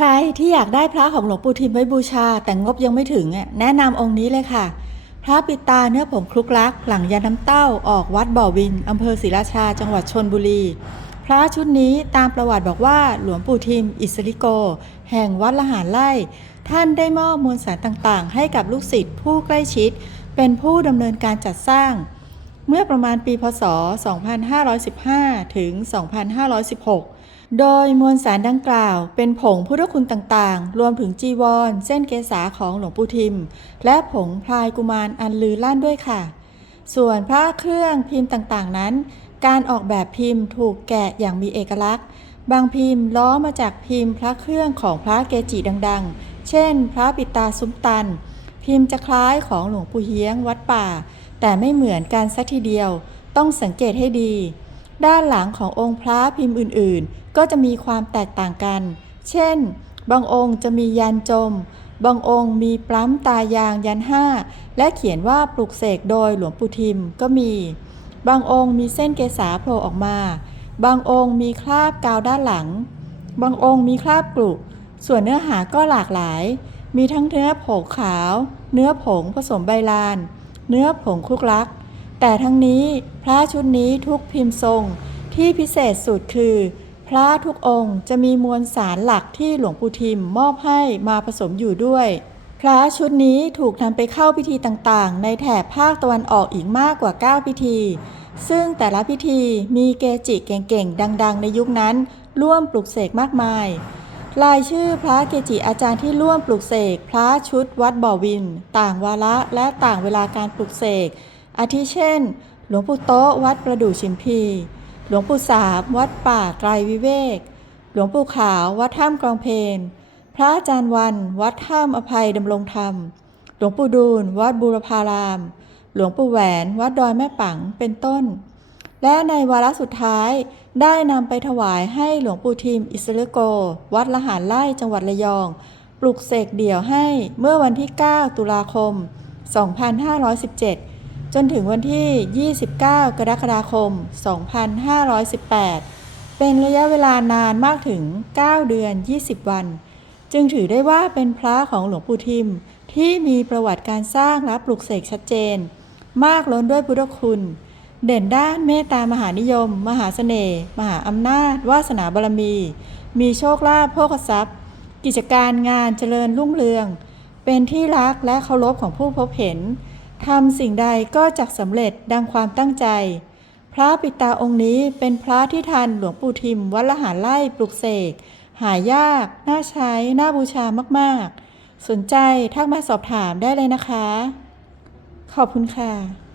ใครที่อยากได้พระของหลวงปู่ทิมไว้บูชา แต่งบยังไม่ถึงแนะนำองค์นี้เลยค่ะ พระปิตาเนื้อผงคลุกลัก หลังยาน้ำเต้าออกวัดบ่อวินอำเภอศรีราชา จังหวัดชนบุรี พระชุดนี้ตามประวัติบอกว่าหลวงปู่ทิม อิสริโก แห่งวัดละหารไล่ ท่านได้มอบมวลสารต่างๆ ให้กับลูกศิษย์ผู้ใกล้ชิด เป็นผู้ดำเนินการจัดสร้าง เมื่อประมาณปีพศ 2515 ถึง 2516 โดยมวลสารดังกล่าว เป็นผงพุทธคุณต่างๆ รวมถึงจีวร เส้นเกษาของหลวงปู่ทิม และผงพลายกุมารอันลือลั่นด้วยค่ะ ส่วนพระเครื่องพิมพ์ต่างๆนั้น การออกแบบพิมพ์ถูกแกะอย่างมีเอกลักษณ์ บางพิมพ์ล้อมาจากพิมพ์พระเครื่องของพระเกจิดังๆ เช่น พระปิตาซุ้มตัน พิมพ์จะคล้ายของหลวงปู่เฮียงวัดป่า แต่ไม่เหมือนกันสักทีเดียว ต้องสังเกตให้ดี ด้านหลังขององค์พระพิมพ์อื่นๆ ก็จะมีความแตกต่างกัน เช่น บางองค์จะมียันจม บางองค์มีปล้ำตายางยันห้า และเขียนว่าปลุกเสกโดยหลวงปู่ทิมก็มี บางองค์มีเส้นเกษาโผล่ออกมา บางองค์มีคราบกาวด้านหลัง บางองค์มีคราบกรุส่วนเนื้อหาก็หลากหลาย มีทั้งเนื้อผงขาว เนื้อผงผสมใบลาน เนื้อผงคลุกลัก แต่ทั้งนี้พระชุดนี้ทุกพิมพ์ทรงที่พิเศษสุดคือ พระทุกองค์จะมีมวลสารหลักที่หลวงปู่ทิมมอบให้มาผสมอยู่ด้วย พระชุดนี้ถูกนำไปเข้าพิธีต่างๆ ในแถบภาคตะวันออกอีกมากกว่า 9 พิธี ซึ่งแต่ละพิธีมีเกจิเก่งๆ ดังๆ ในยุคนั้น ร่วมปลุกเสกมากมาย รายชื่อพระเกจิอาจารย์ที่ร่วมปลุกเสกพระชุดวัดบ่อวิน ต่างวาระและต่างเวลาการปลุกเสกอาทิเช่น หลวงปู่โต๊ะวัดประดู่ชิมพี หลวงปู่สามวัดป่าไตรวิเวก หลวงปู่ขาววัดถ้ำกรองเพนพระอาจารย์วันวัดถ้ำอภัยดำรงธรรม หลวงปู่ดูลวัดบูรพาราม หลวงปู่แหวนวัดดอยแม่ปังเป็นต้น และในวาระสุดท้ายได้นำไปถวายให้หลวงปู่ทิมอิสริโก วัดละหารไล่จังหวัดระยอง ปลุกเสกเดี่ยวให้เมื่อวันที่ 9 ตุลาคม 2517 จนถึงวันที่ 29 กรกฎาคม 2518 เป็นระยะเวลานานมากถึง 9 เดือน 20 วัน จึงถือได้ว่าเป็นพระของหลวงปู่ทิม ที่มีประวัติการสร้างและปลุกเสกชัดเจน มากล้นด้วยพุทธคุณ เด่นด้านเมตตามหานิยม มหาเสน่ห์ มหาอำนาจ วาสนาบารมี มีโชคลาภโภคทรัพย์ กิจการงานเจริญรุ่งเรือง เป็นที่รักและเคารพของผู้พบเห็น ทำสิ่งใดก็จักสำเร็จดังความตั้งใจ พระปิตาองค์นี้เป็นพระที่ทันหลวงปู่ทิมวัดละหารไล่ปลุกเสก หายาก น่าใช้ น่าบูชามาก ๆ สนใจทักมาสอบถามได้เลยนะคะ ขอบคุณค่ะ